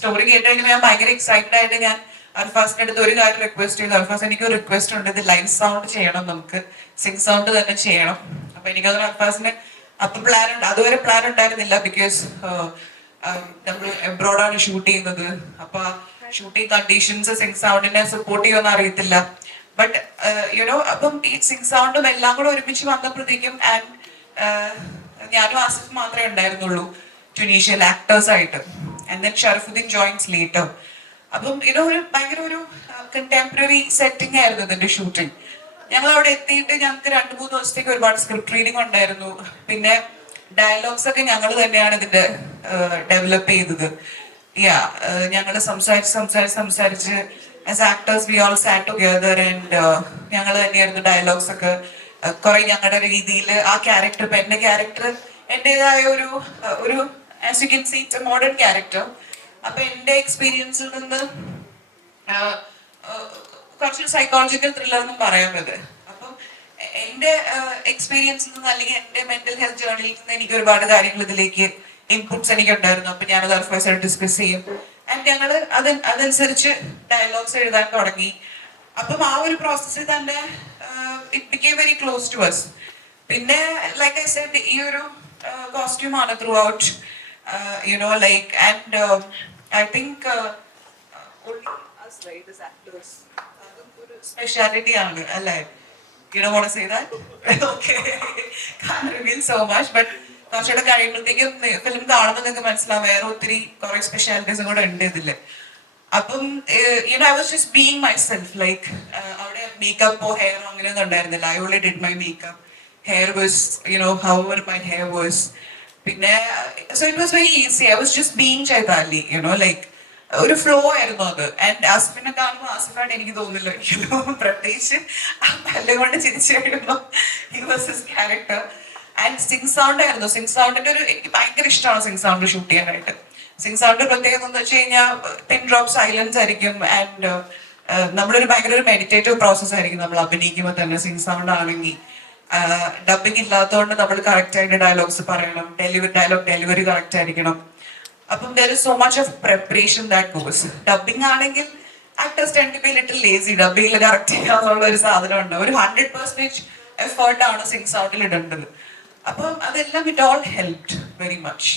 Story കേട്ട് കഴിഞ്ഞാൽ ഞാൻ ഭയങ്കര എക്സൈറ്റഡ് ആയിട്ട് ഞാൻ അൽഫാസിന്റെ അടുത്ത് ഒരു കാര്യം റിക്വസ്റ്റ് ചെയ്തു. അൽഫാസ്, എനിക്ക് ഒരു റിക്വസ്റ്റ് ഉണ്ട്, ഇത് ലൈവ് സൗണ്ട് ചെയ്യണം, നമുക്ക് സിംഗ് സൗണ്ട് തന്നെ ചെയ്യണം. അപ്പൊ എനിക്കത് അൽഫാസിന് അപ്പൊ പ്ലാൻ ഉണ്ട്, അതുവരെ പ്ലാൻ ഉണ്ടായിരുന്നില്ല. ബിക്കോസ് നമ്മൾ എബ്രോഡാണ് ഷൂട്ട് ചെയ്യുന്നത്. അപ്പൊ ഷൂട്ടിംഗ് കണ്ടീഷൻസ് സിംഗ് സൗണ്ടിനെ സപ്പോർട്ട് ചെയ്യുമെന്ന് അറിയത്തില്ല. ബട്ട് യുനോ അപ്പം ഈ സിംഗ് സൗണ്ടും എല്ലാം കൂടെ ഒരുമിച്ച് വന്നപ്പോഴത്തേക്കും ആൻഡ് ഞാനും ആസിഫ് മാത്രമേ ഉണ്ടായിരുന്നുള്ളൂ ട്യൂണീഷ്യൻ ആക്ടേഴ്സ് ആയിട്ട്. And then Sharafudheen joins later. അപ്പം ഇത് ഒരു ഭയങ്കര ഒരു കണ്ടംപററി സെറ്റിംഗ് ആയിരുന്നു ഇതിന്റെ ഷൂട്ടിംഗ്. ഞങ്ങൾ അവിടെ എത്തിയിട്ട് ഞങ്ങൾക്ക് 2-3 ദിവസത്തേക്ക് ഒരുപാട് സ്ക്രിപ്റ്റ് റീഡിംഗ് ഉണ്ടായിരുന്നു. പിന്നെ ഡയലോഗ്സ് ഒക്കെ ഞങ്ങൾ തന്നെയാണ് ഇതിന്റെ ഡെവലപ്പ് ചെയ്തത്. ഞങ്ങൾ സംസാരിച്ച് as actors we all SAT together and ഞങ്ങൾ തന്നെയായിരുന്നു ഡയലോഗ്സ് ഒക്കെ കുറെ ഞങ്ങളുടെ രീതിയിൽ. ആ ക്യാരക്ടർ, ഇപ്പൊ എന്റെ ക്യാരക്ടർ എന്റേതായ ഒരു as you can see it's a modern character. അപ്പൊ എന്റെ എക്സ്പീരിയൻസിൽ നിന്ന് കുറച്ചൊരു സൈക്കോളജിക്കൽ ത്രില്ലർ എന്നും പറയാം ഇത്. അപ്പം എന്റെ എക്സ്പീരിയൻസിൽ നിന്ന് അല്ലെങ്കിൽ എന്റെ മെന്റൽ ഹെൽത്ത് ജേർണിയിൽ നിന്ന് എനിക്ക് ഒരുപാട് കാര്യങ്ങൾ ഇതിലേക്ക് ഇൻപുട്സ് എനിക്ക് ഉണ്ടായിരുന്നു. അപ്പൊ ഞാനത് അൽഫാസായിട്ട് ഡിസ്കസ് ചെയ്യും. ആൻഡ് ഞങ്ങൾ അതനുസരിച്ച് ഡയലോഗ്സ് എഴുതാൻ തുടങ്ങി. അപ്പം ആ ഒരു പ്രോസസ്സിൽ തന്നെ it became very close to us. പിന്നെ ലൈക്ക് ഐ സെഡ്, ഈ ഒരു കോസ്റ്റ്യൂം ആണ് throughout, you know like. And I think speciality ആണ് അല്ലേ? You don't want to say that? Okay. Can't reveal so much, but കുറച്ചുകൂടെ കഴിയുമ്പോഴത്തേക്കും ഫിലിം കാണുമ്പോൾ നിങ്ങൾക്ക് മനസ്സിലാവും വേറെ ഒത്തിരി കുറെ സ്പെഷ്യാലിറ്റീസും കൂടെ ഉണ്ട് ഇതില്. അപ്പം you know I was just being myself. Like അവിടെ മേക്കപ്പോ ഹെയറോ അങ്ങനെയൊന്നും ഉണ്ടായിരുന്നില്ല. I only did my makeup. Hair was you know however my hair was. പിന്നെ so it was very easy. I was just being Chaitali, you know like ഒരു flow ആയിരുന്നു അത്. And ആസിഫിനെ കാണുമ്പോൾ ആസിഫായിട്ട് എനിക്ക് തോന്നില്ല ഒരിക്കലും, പ്രത്യേകിച്ച് ആ പല്ല് കൊണ്ട് ചിരിച്ചു കഴിയുമ്പോൾ he was his character. And sing sound ആയിരുന്നു. സിംഗ് സൗണ്ടിന്റെ എനിക്ക് ഭയങ്കര ഇഷ്ടമാണ് സിംഗ് സൗണ്ട് ഷൂട്ട് ചെയ്യാനായിട്ട്. സിംഗ് സൗണ്ട് പ്രത്യേകത എന്ന് വെച്ച് കഴിഞ്ഞാൽ പിൻ ഡ്രോപ്പ് സൈലൻസ് ആയിരിക്കും. ആൻഡ് നമ്മളൊരു ഭയങ്കര ഒരു മെഡിറ്റേറ്റീവ് പ്രോസസ് ആയിരിക്കും നമ്മൾ അഭിനയിക്കുമ്പോൾ തന്നെ. സിംഗ് സൗണ്ട് ആണെങ്കിൽ ഡബിങ് ഇല്ലാത്തതുകൊണ്ട് നമ്മൾ കറക്റ്റ് ആയിട്ട് ഡയലോഗ്സ് പറയണം. ഡയലോഗ് ഡെലിവറി കറക്റ്റ് ആയിരിക്കണം. അപ്പം there is so much of preparation that goes. Dubbing ആണെങ്കിൽ actors tend to be little lazy. ഡബിങ്ങിൽ കറക്റ്റ് ചെയ്യാന്നുള്ള ഒരു സാധനം ഉണ്ട്. ഒരു 100% എഫേർട്ട് ആണ് സിംഗ് സൗണ്ടിൽ ഇടേണ്ടത്. അപ്പം അതെല്ലാം it all helped very much.